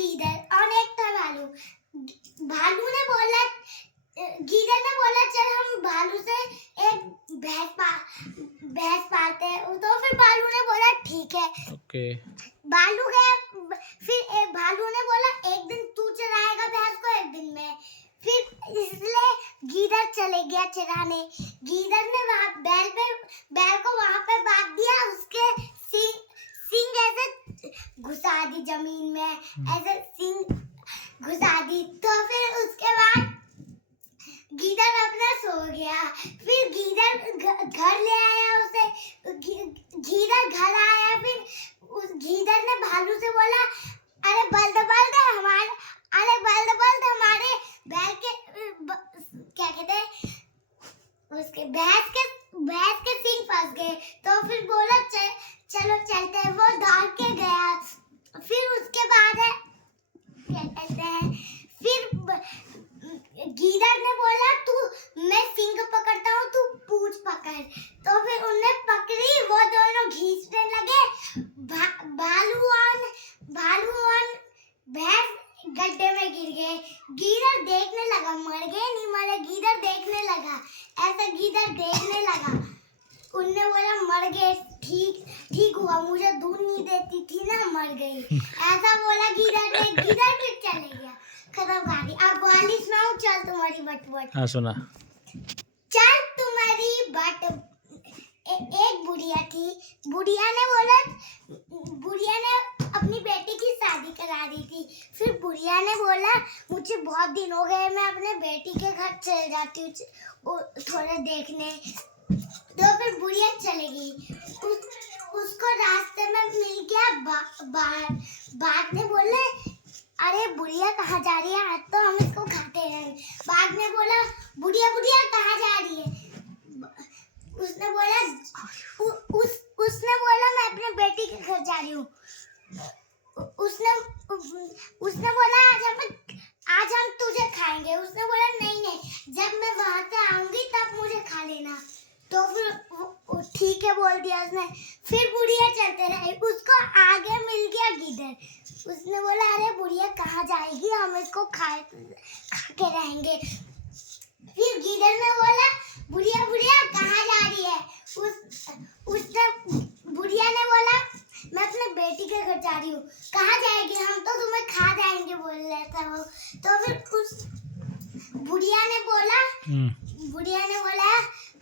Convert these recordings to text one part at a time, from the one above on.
गीदड़ और एक था भालू। भालू ने बोला, गीदड़ ने बोला चल हम भालू से एक भैंस पालते हैं। तो फिर भालू ने बोला ठीक है। ओके। भालू गया, फिर भालू ने बोला एक दिन तू चराएगा भैंस को, एक दिन मैं। फिर इसलिए गीदड़ चले गया चराने। गीदड़ ने वहाँ बैल को वहाँ पे बांध दिया, उसके सींग ऐसे घुसा दी जमीन में, ऐसे सींग घुसा दी। तो फिर उसके बाद गीदड़ अपना सो गया। फिर गीदड़ घर ले आया उसे, गीदड़ घर आया। फिर उस गीदड़ ने भालू से बोला अरे बल्द हमारे बैल के क्या कहते हैं उसके भैंस के सींग फंस गए। तो फिर बोला चलो चलते हैं। वो दौड़ के गया। फिर उसके बाद है क्या कहते हैं, फिर गीदड़ ने बोला मैं सींग पकड़ता हूँ, तू पूंछ पकड़। तो फिर उन्हें पकड़ी, वो दोनों घींचने लगे। भालू और भैंस गड्ढे में गिर गए। गीदड़ देखने लगा, मर गए नहीं मरे, गीदड़ देखने लगा, ऐसा गीदड़ देखने लगा। उनने बोला मर गए, ठीक हुआ, मुझे दूध नहीं देती थी ना, मर गई, ऐसा बोला गीदड़ ने। गीदड़ फिर चले गया। खत्म कहानी। अब वाली सुनाऊं? चल तुम्हारी बट। हाँ सुना। चल तुम्हारी बट। एक बुढ़िया थी। बुढ़िया ने अपनी बेटी की शादी करा दी थी। फिर बुढ़िया ने बोला मुझे बहुत दिन हो गए, मैं अपने बेटी के घर चल जाती हूँ थोड़ा देखने। तो फिर बुढ़िया चली गई। उसको रास्ते में मिल गया बाघ ने बोले अरे बुढ़िया कहाँ जा रही है, आज तो हम इसको खाते हैं। बाघ ने बोला बुढ़िया कहाँ जा रही है? उसने बोला मैं अपने बेटी के घर जा रही हूँ। उसने बोला आज हम तुझे खाएंगे। उसने बोला नहीं, जब मैं वहां से आऊंगी तब मुझे खा लेना। तो फिर ठीक है बोल दिया उसने। फिर बुढ़िया चलते रहे। उसको आगे मिल गया गीदड़। उसने बोला अरे बुढ़िया कहाँ जाएगी, हम इसको खा के रहेंगे। फिर गीदड़ ने बोला बुढ़िया कहाँ जा रही है? बुढ़िया ने बोला मैं अपने बेटी के घर जा रही हूँ। कहाँ जाएगी, हम तो तुम्हें खा जाएंगे बोल रहा था वो। तो फिर उस बुढ़िया ने बोला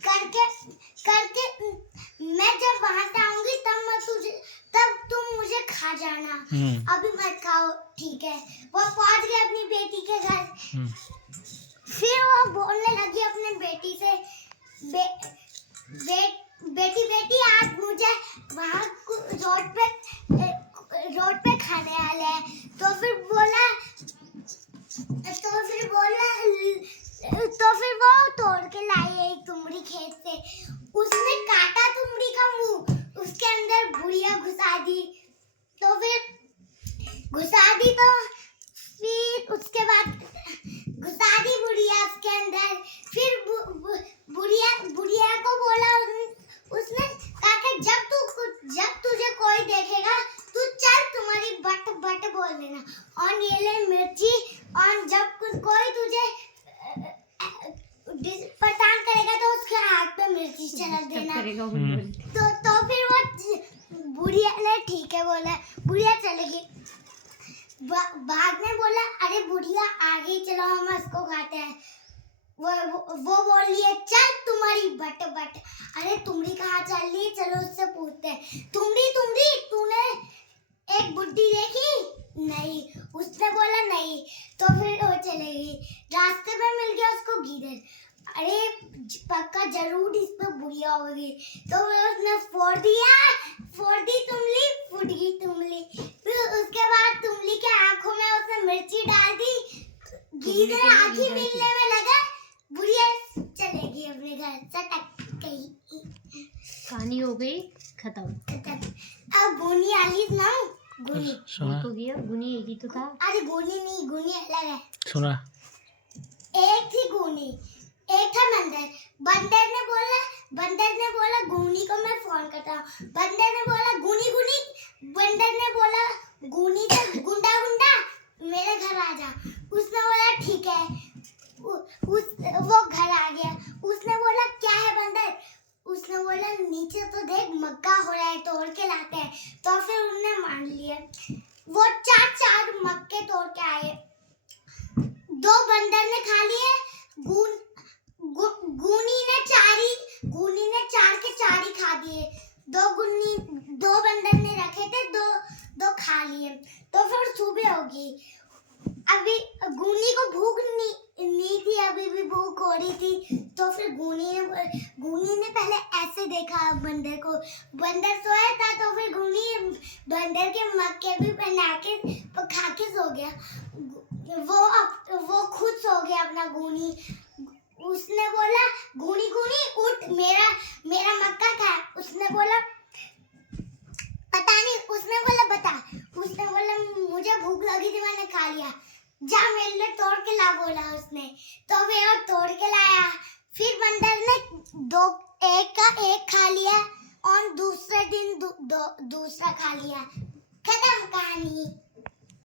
करके मैं जब वहां से आऊंगी तब तुम मुझे खा जाना, अभी मत खाओ, ठीक है? वो पहुंच गए अपनी बेटी के घर। फिर वो बोलने लगी अपने बेटी से बेटी आज मुझे वहाँ रोड पे खाने वाले हैं। तो फिर वो तोड़ के लाई एक तुमड़ी खेत से। उसने काटा तुमड़ी का मुंह, उसके अंदर बुढ़िया घुसा दी। तो फिर उसके बाद घुसा दी बुढ़िया उसके अंदर। फिर बुढ़िया को बोला उसने कहा जब तुझे कोई देखेगा तू चल तुम्हारी बट बोल देना, और ये ले मिर्ची, और जब कोई तुझे परेशान करेगा तो उसके हाथ पे मिर्ची चला देना। तो फिर वो बुढ़िया ने ठीक है बोला। बुढ़िया चलेगी। बाघ ने बोला अरे बुढ़िया आगे चलो, हम इसको खाते हैं। वो बोल रही है चल तुम्हारी बट। अरे तुमड़ी कहाँ चल रही है, चलो उससे पूछते हैं। तुमड़ी तूने एक बुड्ढी देखी? नहीं। उसने बोला नहीं। तो फिर वो चलेगी। रास्ते में मिल गया उसको गीदड़। अरे पक्का जरूर इस पे बुढ़िया होगी। तो उसने फोड़ दी तुमली, फूट गई तुमली। फिर उसके बाद तुमली के आंखों में उसने मिर्ची डाल दी। गीदड़ आंखें मिलने में लगा। बुढ़िया चलेगी अपने घर, सटक गई। कहानी हो गई खत्म। अब गुनी आली ना, गुनी तो गया, गुनी एक ही तो था। अरे गुनी नहीं, गुनी अलग है। सुना। एक थी गुनी, एक था बंदर ने बोला गुनी को मैं फोन करता हूँ। बंदर ने बोला गुनी। बंदर ने बोला गुनी तो गुंडा। वो चार मक्के तोड़ के आए। 2 बंदर ने खा लिए, गूनी ने 4 के 4 ही खा दिए। 2 बंदर ने रखे थे, 2 खा लिए। तो फिर सुबह होगी। अभी गूनी को भूख नहीं थी, अभी भी भूख हो रही थी। तो फिर गूनी ने पहले ऐसे देखा बंदर को। बंदर सोया था, तो फिर गूनी बंदर के मक्के भी बना के खा के सो गया। वो खुद सो गया अपना गूनी। उसने बोला गूनी उठ, मेरा मक्का खा। उसने बोला पता नहीं। उसने बोला बता। उसने बोला मुझे भूख लगी थी, मैंने खा लिया। जा मेरे लिए तोड़ के ला, बोला उसने। तो वे और तोड़ के लाया। फिर बंदर ने एक का एक खा लिया और दूसरे दिन दूसरा खा लिया। खत्म कहानी।